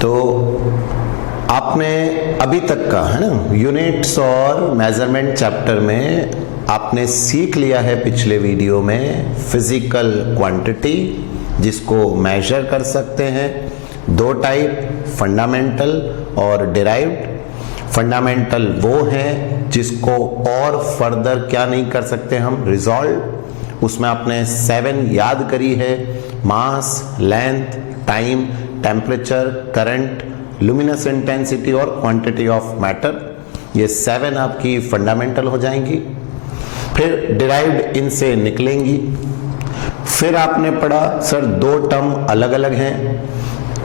तो आपने अभी तक का है ना यूनिट्स और मेजरमेंट चैप्टर में आपने सीख लिया है पिछले वीडियो में फिजिकल क्वांटिटी जिसको मेजर कर सकते हैं। दो टाइप, फंडामेंटल और डिराइव्ड। फंडामेंटल वो है जिसको और फर्दर क्या नहीं कर सकते हम, रिजॉल्व। उसमें आपने 7 याद करी है, mass, length, time, temperature, current, luminous intensity और क्वांटिटी ऑफ मैटर। ये 7 आपकी फंडामेंटल हो जाएंगी। फिर डिराइव्ड इनसे निकलेंगी। फिर आपने पढ़ा सर दो टर्म अलग अलग हैं,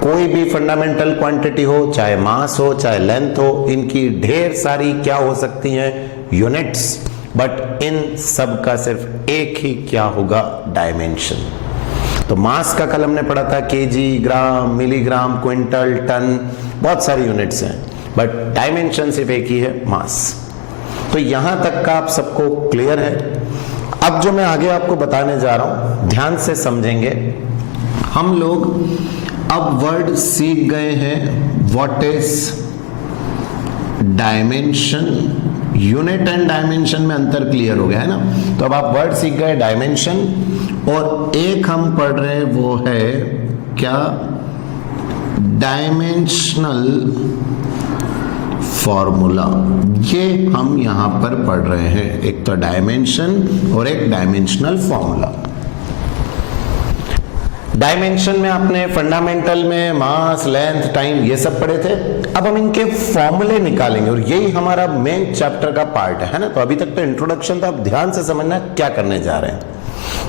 कोई भी फंडामेंटल क्वांटिटी हो, चाहे मास हो चाहे लेंथ हो, इनकी ढेर सारी क्या हो सकती हैं, यूनिट्स, बट इन सब का सिर्फ एक ही क्या होगा, डायमेंशन। तो मास का कल हमने पढ़ा था केजी, ग्राम, मिलीग्राम, क्विंटल, टन, बहुत सारी यूनिट्स हैं, बट डायमेंशन सिर्फ एक ही है, मास। तो यहां तक का आप सबको क्लियर है। अब जो मैं आगे आपको बताने जा रहा हूं ध्यान से समझेंगे। हम लोग अब वर्ड सीख गए हैं, what is dimension. Unit and dimension में अंतर क्लियर हो गया है ना। तो अब आप वर्ड सीख गए डायमेंशन, और एक हम पढ़ रहे हैं वो है क्या, डायमेंशनल फॉर्मूला। ये हम यहां पर पढ़ रहे हैं, एक तो डायमेंशन और एक डायमेंशनल फॉर्मूला। डायमेंशन में आपने फंडामेंटल में मास, लेंथ, टाइम ये सब पढ़े थे। अब हम इनके फॉर्मूले निकालेंगे और यही हमारा मेन चैप्टर का पार्ट है ना। तो अभी तक तो इंट्रोडक्शन था, अब ध्यान से समझना क्या करने जा रहे हैं।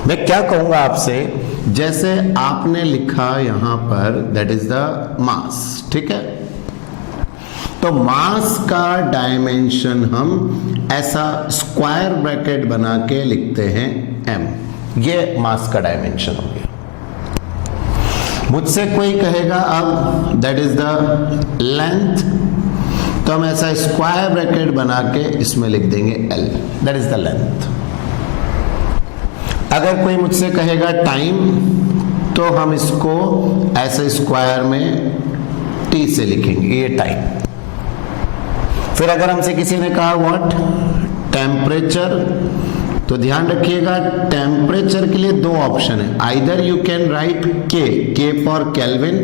मैं क्या कहूंगा आपसे, जैसे आपने लिखा यहां पर दैट इज द मास, ठीक है। तो मास का डायमेंशन हम ऐसा स्क्वायर ब्रैकेट बना के लिखते हैं m। ये मास का डायमेंशन हो गया। मुझसे कोई कहेगा अब दैट इज द लेंथ, तो हम ऐसा स्क्वायर ब्रैकेट बना के इसमें लिख देंगे l, that is the length. अगर कोई मुझसे कहेगा टाइम, तो हम इसको ऐसे स्क्वायर में t से लिखेंगे, ये टाइम। फिर अगर हमसे किसी ने कहा व्हाट, टेम्परेचर, तो ध्यान रखिएगा टेम्परेचर के लिए दो ऑप्शन है, either you can write K for kelvin,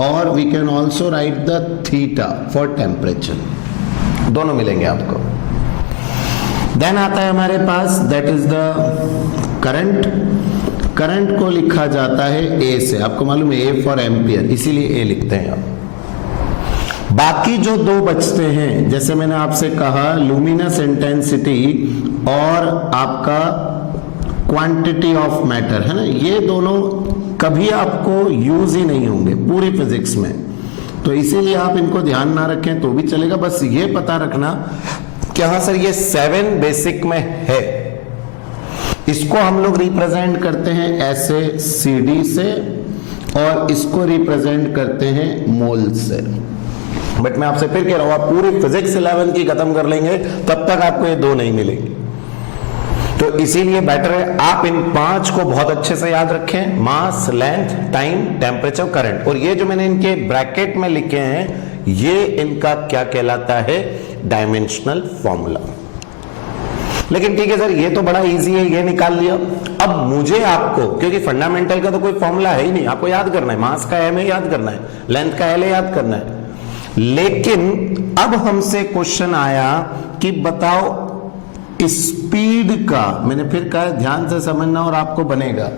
और we can also write the theta for temperature, दोनों मिलेंगे आपको। देन आता है हमारे पास that is the current. Current को लिखा जाता है ए से, आपको मालूम है ए फॉर एम्पियर, इसीलिए ए लिखते हैं आप। बाकी जो दो बचते हैं, जैसे मैंने आपसे कहा लुमिनस इंटेंसिटी और आपका क्वांटिटी ऑफ मैटर, है ना, ये दोनों कभी आपको यूज ही नहीं होंगे पूरी फिजिक्स में। तो इसीलिए आप इनको ध्यान ना रखें तो भी चलेगा, बस ये पता रखना कि हाँ सर ये 7 बेसिक में है। इसको हम लोग रिप्रेजेंट करते हैं ऐसे CD से, और इसको रिप्रेजेंट करते हैं मोल से। बट मैं आपसे फिर कह रहा हूं, आप पूरी फिजिक्स 11 की खत्म कर लेंगे तब तक आपको ये दो नहीं मिलेंगे। तो इसीलिए बेटर है आप इन 5 को बहुत अच्छे से याद रखें, मास, लेंथ, टाइम, टेम्परेचर, करंट। और ये जो मैंने इनके ब्रैकेट में लिखे हैं, ये इनका क्या कहलाता है, डायमेंशनल फॉर्मूला। लेकिन ठीक है सर ये तो बड़ा इजी है, ये निकाल लिया। अब मुझे आपको, क्योंकि फंडामेंटल का तो कोई फॉर्मूला है ही नहीं, आपको याद करना है, मास का m याद करना है, लेंथ का l याद करना है। लेकिन अब हमसे क्वेश्चन आया कि बताओ स्पीड का, मैंने फिर कहा ध्यान से समझना और आपको बनेगा,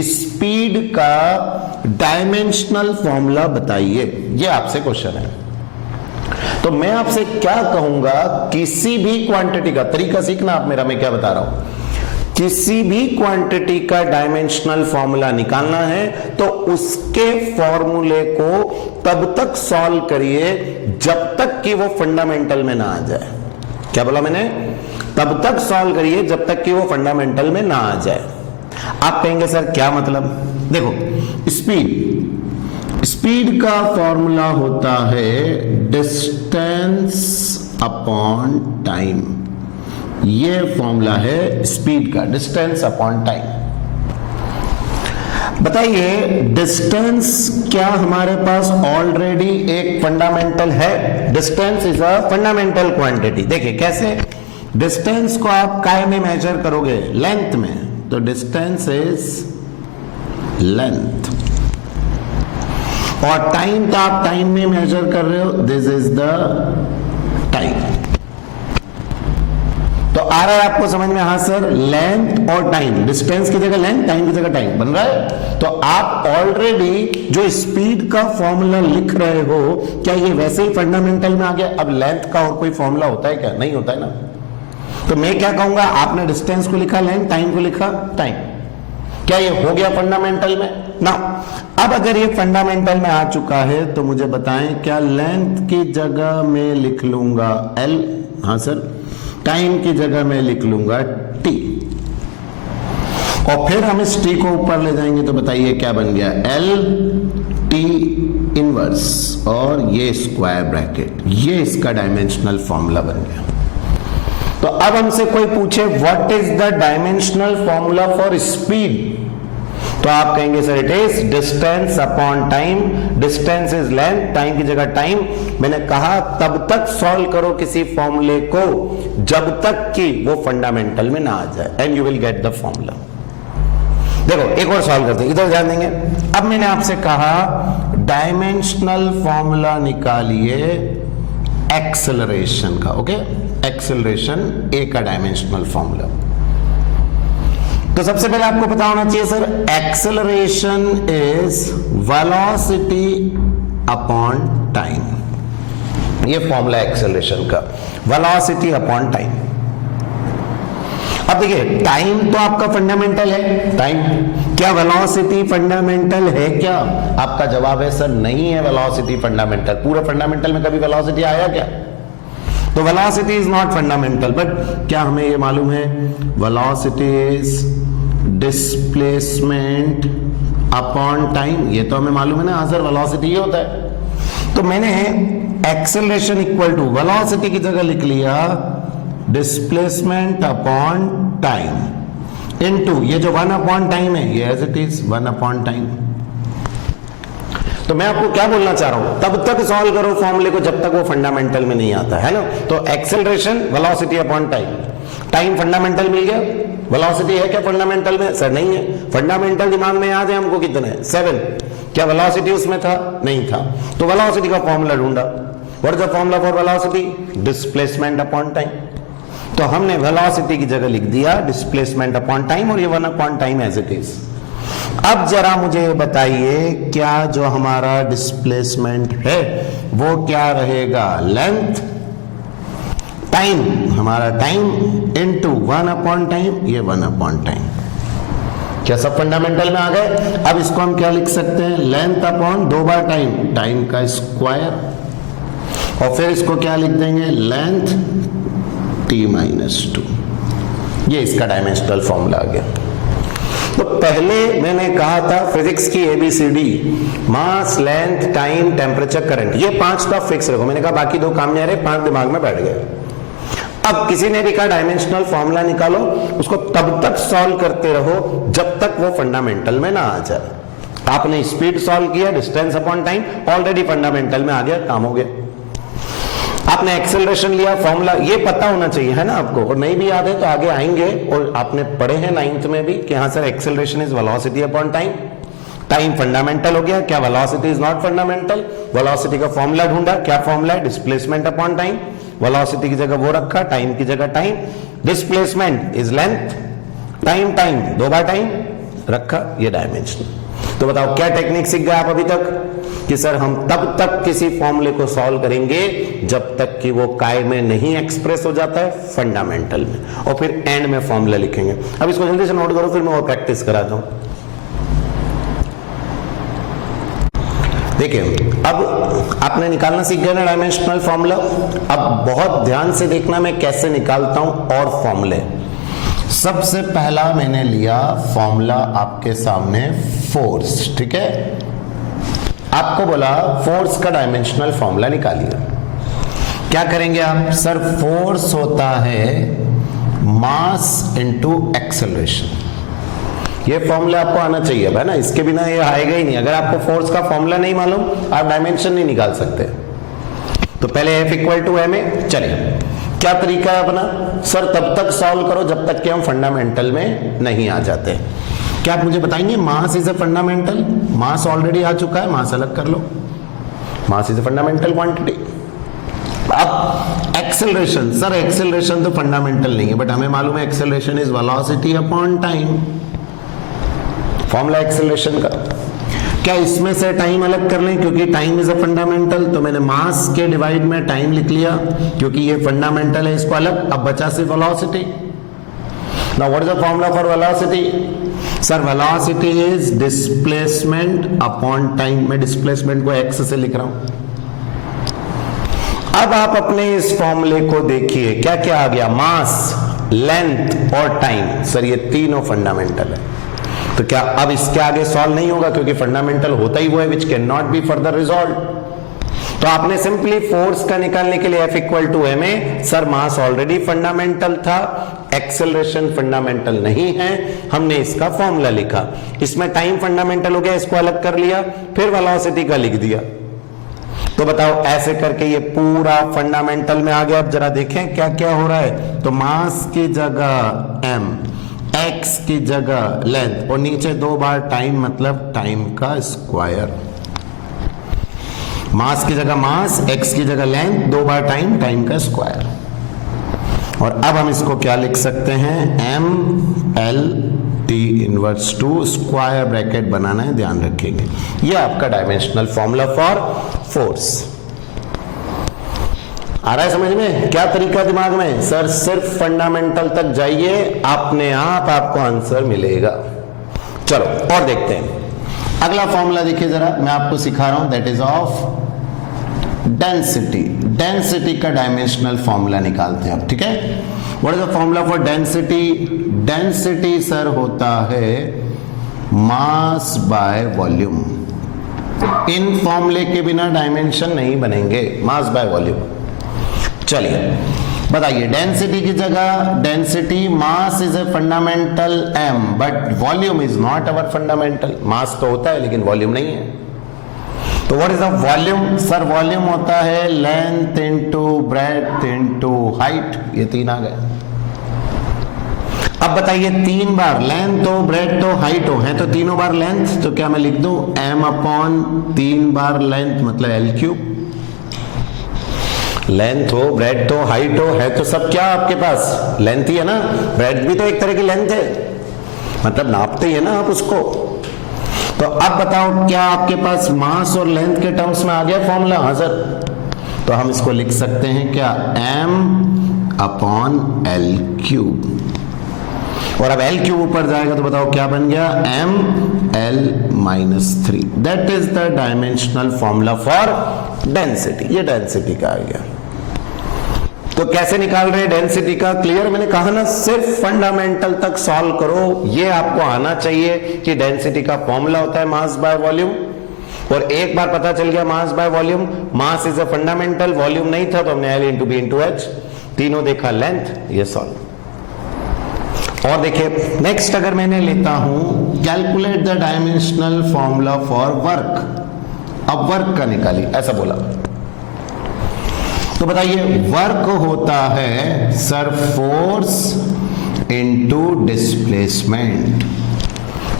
स्पीड का डायमेंशनल फॉर्मूला बताइए, ये आपसे क्वेश्चन है। तो मैं आपसे क्या कहूंगा, किसी भी क्वांटिटी का तरीका सीखना आप मेरा, मैं क्या बता रहा हूं, किसी भी क्वांटिटी का डायमेंशनल फॉर्मूला निकालना है तो उसके फॉर्मूले को तब तक सॉल्व करिए जब तक कि वो फंडामेंटल में ना आ जाए। क्या बोला मैंने, तब तक सॉल्व करिए जब तक कि वो फंडामेंटल में ना आ जाए। आप कहेंगे सर क्या मतलब, देखो स्पीड का फॉर्मूला होता है डिस्टेंस अपॉन टाइम। ये फॉर्मूला है स्पीड का, डिस्टेंस अपॉन टाइम। बताइए डिस्टेंस क्या हमारे पास ऑलरेडी एक फंडामेंटल है? Distance is a fundamental quantity. देखिए कैसे, डिस्टेंस को आप काय में मेजर करोगे? लेंथ में। तो डिस्टेंस इज लेंथ, और टाइम तो आप टाइम में मेजर कर रहे हो, दिस इज द टाइम। तो आ रहा है आपको समझ में? हाँ सर, लेंथ और टाइम, डिस्टेंस की जगह लेंथ, टाइम की जगह टाइम बन रहा है। तो आप ऑलरेडी जो स्पीड का फॉर्मूला लिख रहे हो, क्या ये वैसे ही फंडामेंटल में आ गया? अब लेंथ का और कोई फॉर्मूला होता है क्या? नहीं होता है ना। तो मैं क्या कहूंगा, आपने डिस्टेंस को लिखा लेंथ, टाइम को लिखा टाइम, क्या ये हो गया फंडामेंटल में ना? अब अगर ये फंडामेंटल में आ चुका है तो मुझे बताएं, क्या लेंथ की जगह में लिख लूंगा एल? हाँ सर। टाइम की जगह में लिख लूंगा टी, और फिर हम इस टी को ऊपर ले जाएंगे तो बताइए क्या बन गया? एल टी इनवर्स, और ये स्क्वायर ब्रैकेट, ये इसका डायमेंशनल फॉर्मूला बन गया। तो अब हमसे कोई पूछे what is the dimensional formula for speed, तो आप कहेंगे sir it is distance upon time. Distance is length, time की जगह टाइम। मैंने कहा तब तक सॉल्व करो किसी फॉर्मूले को जब तक कि वो फंडामेंटल में ना आ जाए, and you will get the formula. देखो एक और सॉल्व करते हैं, इधर ध्यान देंगे। अब मैंने आपसे कहा डायमेंशनल फॉर्मूला निकालिए एक्सेलरेशन का। ओके, एक्सेलरेशन ए का डायमेंशनल फॉर्मूला। तो सबसे पहले आपको पता होना चाहिए sir, acceleration is velocity upon time. ये फॉर्मूला एक्सेलरेशन का, वेलोसिटी अपॉन टाइम। अब देखिए टाइम तो आपका फंडामेंटल है, टाइम। क्या वेलोसिटी फंडामेंटल है क्या? आपका जवाब है सर नहीं है वेलोसिटी फंडामेंटल। पूरे फंडामेंटल में कभी वेलोसिटी आया क्या? तो velocity is not fundamental, but क्या हमें ये मालूम है velocity is displacement upon time? ये तो हमें मालूम है ना। हाँ सर, वेलोसिटी ये होता है। तो मैंने एक्सेलरेशन इक्वल टू वेलोसिटी की जगह लिख लिया डिस्प्लेसमेंट अपॉन टाइम इनटू ये जो 1 अपॉन टाइम है, ये as it is 1 upon time. तो मैं आपको क्या बोलना चाह रहा हूं, तब तक सॉल्व करो फॉर्मूले को जब तक वो फंडामेंटल में नहीं आता है ना। तो acceleration velocity upon time, time fundamental मिल गया। वेलोसिटी है क्या फंडामेंटल में? सर नहीं है। फंडामेंटल दिमाग में याद है हमको कितने? 7। क्या वेलोसिटी उसमें था? नहीं था। तो वेलोसिटी का फॉर्मूला ढूंढा। What is the formula for velocity? Displacement upon time. तो हमने वेलोसिटी की जगह लिख दिया डिस्प्लेसमेंट अपॉन टाइम, और ये 1 upon time as it is. अब जरा मुझे बताइए, क्या जो हमारा डिस्प्लेसमेंट है वो क्या रहेगा? लेंथ, टाइम, हमारा टाइम इनटू 1 अपॉन टाइम, ये 1 अपॉन टाइम। क्या सब फंडामेंटल में आ गए? अब इसको हम क्या लिख सकते हैं? लेंथ अपॉन 2 बार टाइम, टाइम का स्क्वायर, और फिर इसको क्या लिख देंगे? Length t-2। ये इसका डायमेंशनल फॉर्मूला आ गया। तो पहले मैंने कहा था फिजिक्स की ABCD, मास, लेंथ, टाइम, टेम्परेचर, करंट, ये 5 का फिक्स रखो। मैंने कहा बाकी 2 काम नहीं आ रहे, 5 दिमाग में बैठ गए। अब किसी ने भी कहा डायमेंशनल फॉर्मूला निकालो, उसको तब तक सॉल्व करते रहो जब तक वो फंडामेंटल में ना आ जाए। आपने स्पीड सॉल्व किया, distance upon time, already fundamental में आ गया, काम हो गया। आपने एक्सेलरेशन लिया, फॉर्मूला ये पता होना चाहिए है ना आपको, और नहीं भी याद है तो आगे आएंगे। और आपने पढ़े हैं 9th में भी कि हाँ sir acceleration is velocity upon time, time fundamental हो गया। क्या velocity is not fundamental? Velocity का फॉर्मूला ढूंढा, क्या फॉर्मूला है? Displacement upon time. वेलोसिटी की जगह वो रखा, टाइम की जगह time. Displacement is length, time time 2 bar time रखा, ये डायमेंशन। तो बताओ क्या टेक्निक सीख गए आप अभी तक? कि सर हम तब तक किसी फॉर्मूले को सॉल्व करेंगे जब तक कि वो काय में नहीं एक्सप्रेस हो जाता है, फंडामेंटल में, और फिर एंड में फॉर्मूला लिखेंगे। अब इसको जल्दी से नोट करो, फिर मैं और प्रैक्टिस कराता हूं। देखिए अब आपने निकालना सीख गए ना डायमेंशनल फॉर्मूला। अब बहुत ध्यान से देखना मैं कैसे निकालता हूं और फॉर्मूले। सबसे पहला मैंने लिया फॉर्मूला आपके सामने फोर्स, ठीक है। आपको बोला फोर्स का डायमेंशनल फॉर्मूला निकालिए। क्या करेंगे आप? सर फोर्स होता है मास इनटू एक्सेलरेशन। ये फॉर्मूला आपको आना चाहिए है ना, इसके बिना ये आएगा ही नहीं। अगर आपको फोर्स का फॉर्मूला नहीं मालूम, आप डायमेंशन नहीं निकाल सकते। तो पहले F इक्वल टू m है। चलिए क्या तरीका है अपना? सर तब तक सॉल्व करो जब तक कि हम फंडामेंटल में नहीं आ जाते। क्या आप मुझे बताएंगे mass is a fundamental? Mass already आ चुका है, मास अलग कर लो। Mass is a fundamental quantity. अब एक्सेलरेशन, सर एक्सेलरेशन तो फंडामेंटल नहीं है, बट हमें मालूम है acceleration is velocity upon time. Formula acceleration का क्या इसमें से टाइम अलग कर लें, क्योंकि टाइम इज अ फंडामेंटल। तो मैंने मास के डिवाइड में टाइम लिख लिया, क्योंकि ये फंडामेंटल है, इसको अलग। अब बचा सिर्फ velocity. Now what is the formula for velocity? Sir velocity is displacement upon time. मैं डिस्प्लेसमेंट को एक्स से लिख रहा हूं। अब आप अपने इस फॉर्मूले को देखिए, क्या क्या आ गया? मास, लेंथ और टाइम। सर ये तीनों फंडामेंटल है, तो क्या अब इसके आगे सॉल्व नहीं होगा? क्योंकि फंडामेंटल होता ही वो है which can not be further resolve. तो आपने सिंपली फोर्स का निकालने के लिए F इक्वल टू m है। सर मास ऑलरेडी फंडामेंटल था, एक्सेलरेशन फंडामेंटल नहीं है, हमने इसका फॉर्मूला लिखा। इसमें टाइम फंडामेंटल हो गया, इसको अलग कर लिया, फिर वेलोसिटी का लिख दिया। तो बताओ ऐसे करके ये पूरा फंडामेंटल में आ गया। अब जरा देखें क्या क्या हो रहा है। तो मास की जगह m, x की जगह लेंथ और नीचे 2 बार टाइम, मतलब टाइम का स्क्वायर। मास की जगह मास, x की जगह लेंथ, 2 बार टाइम, टाइम का स्क्वायर। और अब हम इसको क्या लिख सकते हैं? m l t inverse two, square bracket बनाना है, ध्यान रखेंगे। ये आपका डायमेंशनल फॉर्मूला फॉर फोर्स। आ रहा है समझ में? क्या तरीका दिमाग में? सर सिर्फ फंडामेंटल तक जाइए, अपने आप आपको आंसर मिलेगा। चलो और देखते हैं अगला फॉर्मूला। देखिए जरा, मैं आपको सिखा रहा हूं, that is of density. Density का डायमेंशनल फॉर्मूला निकालते हैं अब, ठीक है? What is the formula for density? Density sir होता है मास बाय वॉल्यूम। इन फॉर्मूले के बिना डायमेंशन नहीं बनेंगे, मास बाय वॉल्यूम। चलिए बताइए, डेंसिटी की जगह density, mass is a fundamental m, but volume is not our fundamental. Mass तो होता है लेकिन वॉल्यूम नहीं है। तो what is the volume? Sir volume होता है length into breadth into height. ये 3 आ गए। अब बताइए 3 बार लेंथ हो, ब्रेड्थ हो, हाइट हो, है तो तीनों बार लेंथ, तो क्या मैं लिख दूं m अपॉन 3 बार लेंथ, मतलब l क्यूब। लेंथ हो, ब्रेड्थ हो, हाइट हो, है तो सब क्या आपके पास? लेंथ ही है ना। ब्रेड्थ भी तो एक तरह की लेंथ है, मतलब नापते ही है ना आप उसको। तो अब बताओ क्या आपके पास मास और लेंथ के टर्म्स में आ गया फॉर्मूला? हाँ सर। तो हम इसको लिख सकते हैं क्या? m upon l cube. और अब l क्यूब ऊपर जाएगा तो बताओ क्या बन गया? m l minus 3। That is the dimensional formula for density. ये डेंसिटी का आ गया। तो कैसे निकाल रहे हैं डेंसिटी का? क्लियर? मैंने कहा ना सिर्फ फंडामेंटल तक सॉल्व करो, ये आपको आना चाहिए कि डेंसिटी का फॉर्मूला होता है मास बाय वॉल्यूम। और एक बार पता चल गया mass by volume, mass is a fundamental, volume नहीं था तो हमने L into B into H, तीनों देखा, लेंथ, ये सॉल्व। और देखिए नेक्स्ट अगर मैंने लेता हूं calculate the dimensional formula for work. अब वर्क का निकाली, ऐसा बोला तो बताइए वर्क होता है सर फोर्स इनटू डिस्प्लेसमेंट।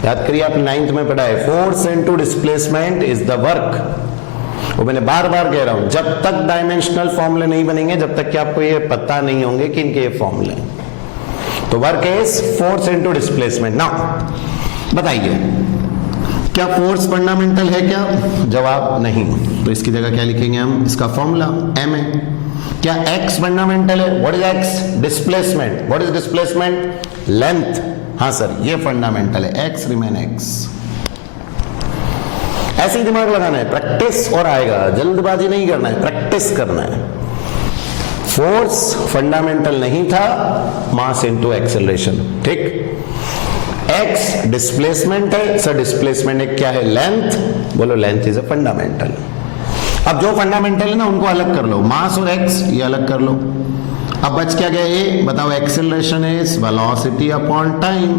याद करिए आप 9th में पढ़ा है, force into displacement is the work. वो मैंने बार बार कह रहा हूं, जब तक डायमेंशनल फॉर्मूले नहीं बनेंगे, जब तक कि आपको ये पता नहीं होंगे कि इनके ये फॉर्मूले। तो work is force into displacement. Now बताइए क्या फोर्स फंडामेंटल है क्या? जवाब नहीं। तो इसकी जगह क्या लिखेंगे हम? इसका फॉर्मूला m है। क्या x फंडामेंटल है? What is x? Displacement. What is displacement? Length. हाँ सर ये फंडामेंटल है, x रिमेन x। ऐसे ही दिमाग लगाना है, प्रैक्टिस और आएगा, जल्दबाजी नहीं करना है, प्रैक्टिस करना है। फोर्स फंडामेंटल नहीं था, मास इनटू एक्सेलरेशन, ठीक। x डिस्प्लेसमेंट है, सर डिस्प्लेसमेंट क्या है? लेंथ। बोलो लेंथ इज अ फंडामेंटल। अब जो फंडामेंटल है ना उनको अलग कर लो, मास और x ये अलग कर लो। अब बच क्या गया? ए बताओ, acceleration is velocity upon time.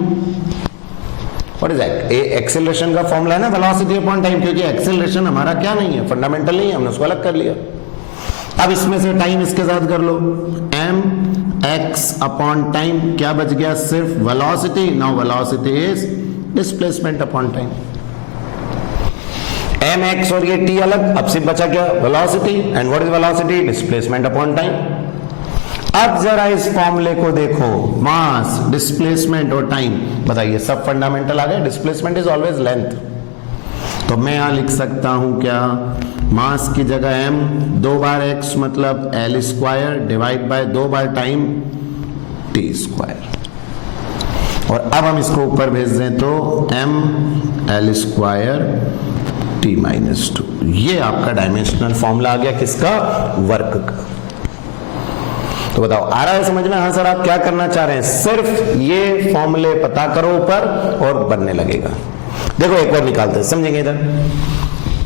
What is that? Acceleration का फॉर्मूला है ना वेलोसिटी अपॉन टाइम, क्योंकि एक्सेलरेशन हमारा क्या नहीं है, फंडामेंटल नहीं है, हमने उसको अलग कर लिया। अब इसमें से टाइम इसके साथ कर लो, एम एक्स अपॉन टाइम, क्या बच गया? सिर्फ velocity. Now velocity is displacement upon time. M X और ये टी अलग, अब सिर्फ बचा क्या? Velocity. And what is velocity? Displacement upon time. अब जरा इस फॉर्मूले को देखो, मास, डिस्प्लेसमेंट और टाइम, बताइए सब फंडामेंटल आ गए। डिस्प्लेसमेंट इज ऑलवेज लेंथ, तो मैं यहां लिख सकता हूं क्या? मास की जगह m, 2 बार x मतलब l स्क्वायर डिवाइड बाय 2 बार टाइम t स्क्वायर। और अब हम इसको ऊपर भेज दें तो m l square t minus 2। ये आपका डायमेंशनल फॉर्मूला आ गया किसका? वर्क का। तो बताओ आ रहा है समझ में? हाँ सर, आप क्या करना चाह रहे हैं? सिर्फ ये फॉर्मूले पता करो ऊपर और बनने लगेगा। देखो एक और निकालते हैं, समझेंगे इधर।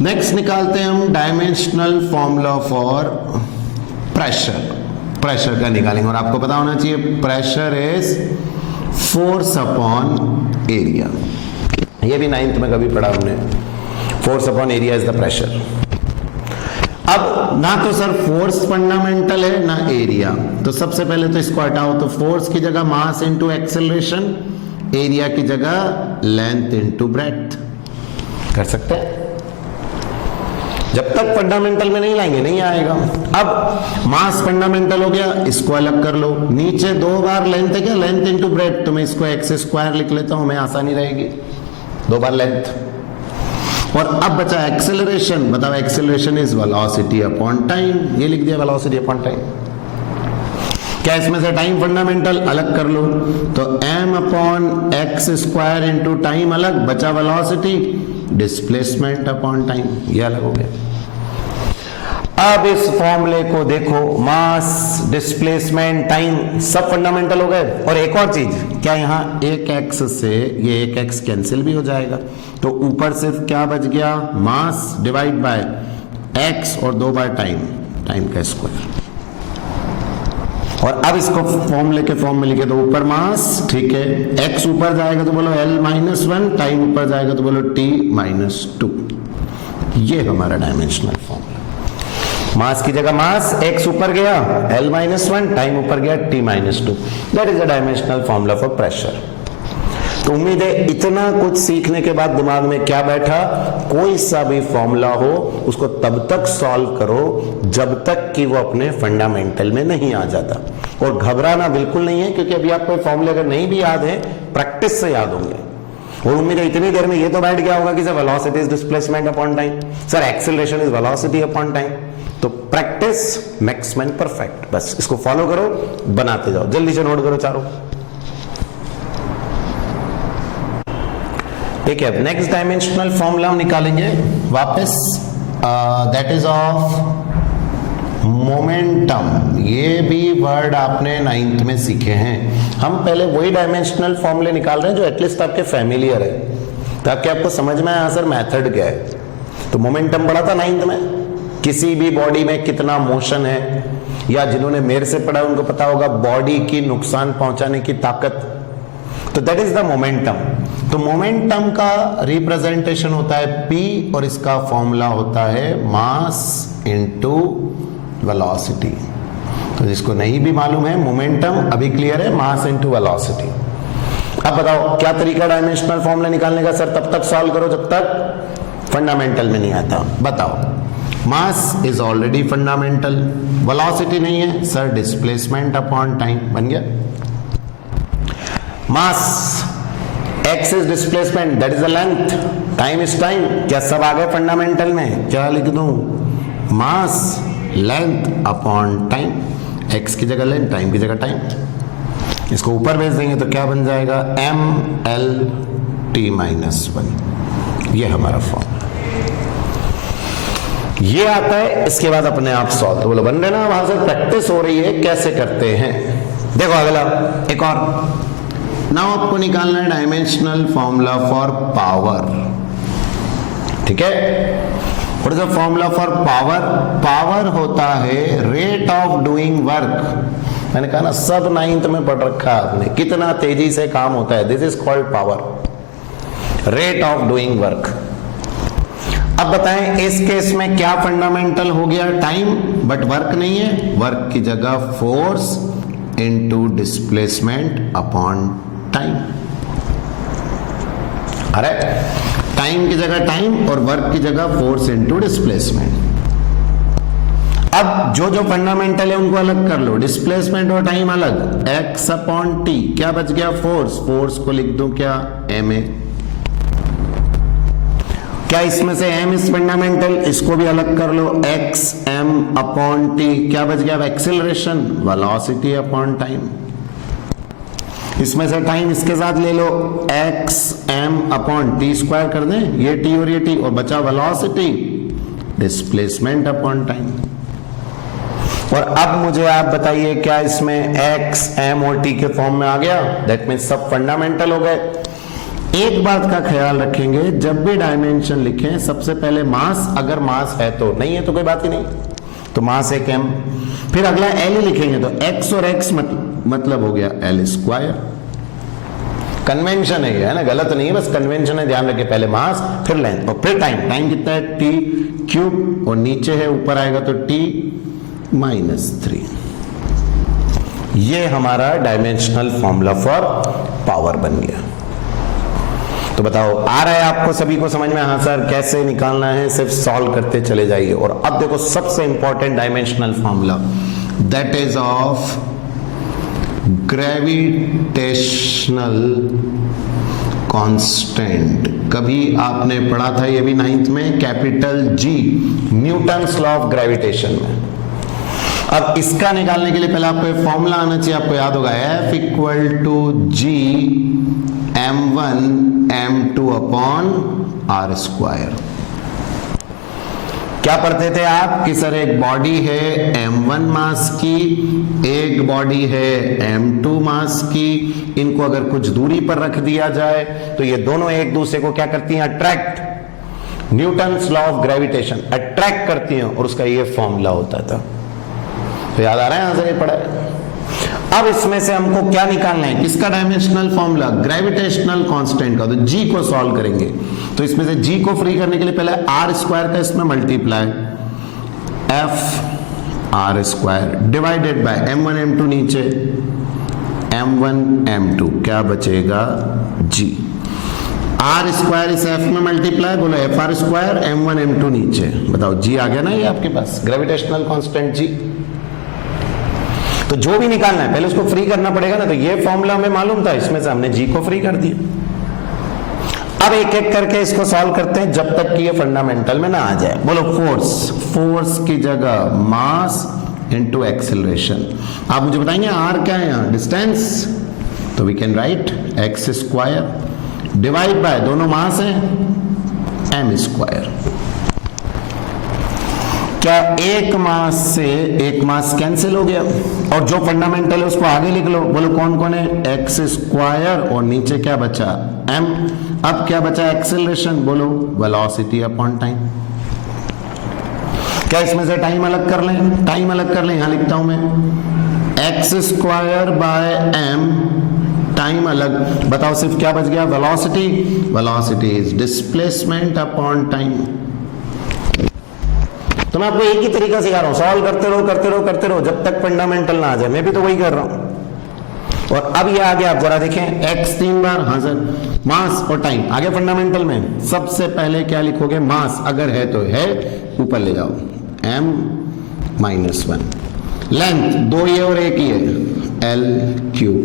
नेक्स्ट निकालते हैं हम dimensional formula for pressure. Pressure का निकालेंगे और आपको पता होना चाहिए pressure is force upon area. ये भी 9th में कभी पढ़ा हमने, force upon area is the pressure. अब ना तो सर फोर्स फंडामेंटल है ना एरिया, तो सबसे पहले तो इसको हटाओ, तो फोर्स की जगह मास इनटू एक्सेलरेशन, एरिया की जगह लेंथ इनटू ब्रेड्थ कर सकते हैं। जब तक फंडामेंटल में नहीं लाएंगे नहीं आएगा। अब मास फंडामेंटल हो गया, इसको अलग कर लो। नीचे 2 बार लेंथ है क्या? लेंथ इनटू ब्रेड्थ, तो मैं इसको एक्स स्क्वायर लिख लेता हूं, मैं आसानी रहेगी। 2 बार लेंथ। और अब बचा एक्सेलरेशन, बताओ acceleration is velocity upon time, ये लिख दिया वेलोसिटी अपॉन टाइम। क्या इसमें से टाइम फंडामेंटल अलग कर लो, तो m upon x square into time अलग, बचा वेलोसिटी, डिस्प्लेसमेंट अपॉन टाइम, ये अलग हो गया। अब इस फॉर्मूले को देखो, मास, डिस्प्लेसमेंट, टाइम सब फंडामेंटल हो गए। और एक और चीज, क्या यहाँ एक एक्स से ये एक एक्स कैंसिल भी हो जाएगा, तो ऊपर सिर्फ क्या बच गया? मास डिवाइड बाय एक्स और 2 बार टाइम, टाइम का स्क्वायर। और अब इसको फॉर्मूले के फॉर्म में लिखे तो ऊपर मास, ठीक है, एक्स ऊपर जाएगा तो बोलो l-1, टाइम ऊपर जाएगा तो बोलो t-2। ये हमारा डायमेंशनल फॉर्मूला। मास की जगह मास, x ऊपर गया, l-1, टाइम ऊपर गया, t-2। That is the dimensional formula for pressure. तो उम्मीद है इतना कुछ सीखने के बाद दिमाग में क्या बैठा? कोई सा भी फॉर्मूला हो उसको तब तक सॉल्व करो जब तक कि वो अपने फंडामेंटल में नहीं आ जाता। और घबराना बिल्कुल नहीं है, क्योंकि अभी आपको फॉर्मूले अगर नहीं भी याद है, प्रैक्टिस से याद होंगे। और उम्मीद है इतनी देर में ये तो बैठ गया होगा कि sir velocity is displacement upon time, sir acceleration is velocity upon time. तो प्रैक्टिस मेक्स मैन परफेक्ट, बस इसको फॉलो करो, बनाते जाओ, जल्दी से नोट करो चारों। ठीक है, नेक्स्ट डायमेंशनल फॉर्मूला हम निकालेंगे वापस, दैट इज ऑफ मोमेंटम। ये भी वर्ड आपने 9th में सीखे हैं। हम पहले वही डायमेंशनल फॉर्मूले निकाल रहे हैं जो एटलीस्ट आपके फैमिलियर है, ताकि आपको समझ में आया सर मेथड क्या है। तो मोमेंटम पढ़ा था 9th में, किसी भी बॉडी में कितना मोशन है, या जिन्होंने मेरे से पढ़ा उनको पता होगा बॉडी की नुकसान पहुंचाने की ताकत, तो दैट इज द मोमेंटम। तो मोमेंटम का रिप्रेजेंटेशन होता है P और इसका फॉर्मूला होता है मास इनटू वेलोसिटी। तो जिसको नहीं भी मालूम है मोमेंटम अभी क्लियर है, मास इनटू वेलोसिटी। अब बताओ क्या तरीका डायमेंशनल फॉर्मूला निकालने का? सर तब तक सॉल्व करो जब तक फंडामेंटल में नहीं आता। बताओ, mass is already fundamental, velocity नहीं है सर, डिस्प्लेसमेंट अपॉन टाइम बन गया। मास, x is displacement, that is the length, time is time, क्या सब आ गए फंडामेंटल में? क्या लिख दूं? मास, लेंथ अपॉन टाइम, x की जगह लेंथ, टाइम की जगह टाइम। इसको ऊपर भेज देंगे तो क्या बन जाएगा? m/l-t-1। ये हमारा फॉर्मूला ये आता है। इसके बाद अपने आप सॉल्व, तो बोलो बन रहे ना, वहां से प्रैक्टिस हो रही है कैसे करते हैं। देखो अगला एक और, नाउ आपको निकालना है डायमेंशनल फॉर्मूला फॉर पावर। ठीक है, what is the formula for power? Power होता है रेट ऑफ डूइंग वर्क। मैंने कहा ना सब 9th में पढ़ रखा है आपने, कितना तेजी से काम होता है, this is called power. Rate of doing work. अब बताएं इस केस में क्या फंडामेंटल हो गया, टाइम, बट वर्क नहीं है, वर्क की जगह force into displacement upon time. अरे टाइम की जगह टाइम और वर्क की जगह फोर्स इनटू डिस्प्लेसमेंट। अब जो जो फंडामेंटल है उनको अलग कर लो, डिस्प्लेसमेंट और टाइम अलग, x अपॉन टी, क्या बच गया, फोर्स, फोर्स को लिख दो क्या, ma। क्या इसमें से m इज फंडामेंटल, इसको भी अलग कर लो, x m अपॉन टी, क्या बच गया, एक्सेलरेशन, वेलोसिटी अपॉन टाइम। इसमें से टाइम इसके साथ ले लो, x m upon T square कर दें, ये t और ये t, और बचा वेलोसिटी, डिस्प्लेसमेंट अपॉन टाइम। और अब मुझे आप बताइए क्या इसमें x m और t के फॉर्म में आ गया, दैट मीन्स सब फंडामेंटल हो गए। एक बात का ख्याल रखेंगे, जब भी डायमेंशन लिखें सबसे पहले मास, अगर मास है तो, नहीं है तो कोई बात ही नहीं, तो मास एक m, फिर अगला l ही लिखेंगे तो x और x मतलब हो गया l स्क्वायर। कन्वेंशन है ना, गलत नहीं है, बस कन्वेंशन है, ध्यान रखिए, पहले मास फिर लेंथ और फिर टाइम। टाइम कितना है, t क्यूब, और नीचे है ऊपर आएगा तो t -3। ये हमारा डायमेंशनल फॉर्मूला फॉर पावर बन गया। तो बताओ आ रहा है आपको सभी को समझ में, हाँ सर कैसे निकालना है, सिर्फ सॉल्व करते चले जाइए। और अब देखो सबसे important dimensional formula, that is of gravitational constant. कभी आपने पढ़ा था ये भी 9th में, capital G, Newton's law of gravitation में। अब इसका निकालने के लिए पहले आपको एक फॉर्मूला आना चाहिए, आपको याद होगा, F equal to G m1 m2 upon r square. क्या पढ़ते थे आप कि सर एक बॉडी है m1 मास की, एक बॉडी है m2 मास की, इनको अगर कुछ दूरी पर रख दिया जाए तो ये दोनों एक दूसरे को क्या करती हैं, attract, Newton's law of gravitation, attract करती हैं, और उसका ये फॉर्मूला होता था। तो याद आ रहा है, यहां से ये पढ़ा है। अब इसमें से हमको क्या निकालना है, किसका डायमेंशनल फॉर्मूला, ग्रेविटेशनल कांस्टेंट का। तो g को सॉल्व करेंगे, तो इसमें से g को फ्री करने के लिए पहले r स्क्वायर का इसमें multiply, f r square divided by m1 m2 नीचे, m1 m2, क्या बचेगा, g, r स्क्वायर इस f में मल्टीप्लाई, बोलो f r square, m1 m2 नीचे, बताओ g आ गया ना, ये आपके पास ग्रेविटेशनल कांस्टेंट g। तो जो भी निकालना है पहले उसको फ्री करना पड़ेगा ना, तो ये फॉर्मूला हमें मालूम था, इसमें से हमने जी को फ्री कर दिया। अब एक एक करके इसको सॉल्व करते हैं जब तक कि ये फंडामेंटल में ना आ जाए। बोलो फोर्स, फोर्स की जगह मास इनटू एक्सेलरेशन। आप मुझे बताएंगे आर क्या है यहाँ, डिस्टेंस, तो we can write X square divide by, दोनों मास है, एम स्क्वायर। क्या एक मास से एक मास कैंसिल हो गया, और जो फंडामेंटल है उसको आगे लिख लो। बोलो कौन कौन है, एक्स स्क्वायर, और नीचे क्या बचा, एम। अब क्या बचा, एक्सेलरेशन, बोलो वेलोसिटी अपॉन टाइम। क्या इसमें से टाइम अलग कर लें, टाइम अलग कर लें, यहां लिखता हूं मैं, X square by M, time अलग, बताओ सिर्फ क्या बच गया, velocity, velocity is displacement upon time. तो मैं आपको एक ही तरीका सिखा रहा हूं, सॉल्व करते रहो करते रहो करते रहो जब तक फंडामेंटल ना आ जाए, मैं भी तो वही कर रहा हूं। और अब ये आ गया, आप जरा देखें, x 3 बार, हाँ सर, मास और टाइम आगे फंडामेंटल में। सबसे पहले क्या लिखोगे, मास अगर है तो है, ऊपर ले जाओ, m -1, लेंथ 2 ये और 1 ये, l क्यूब,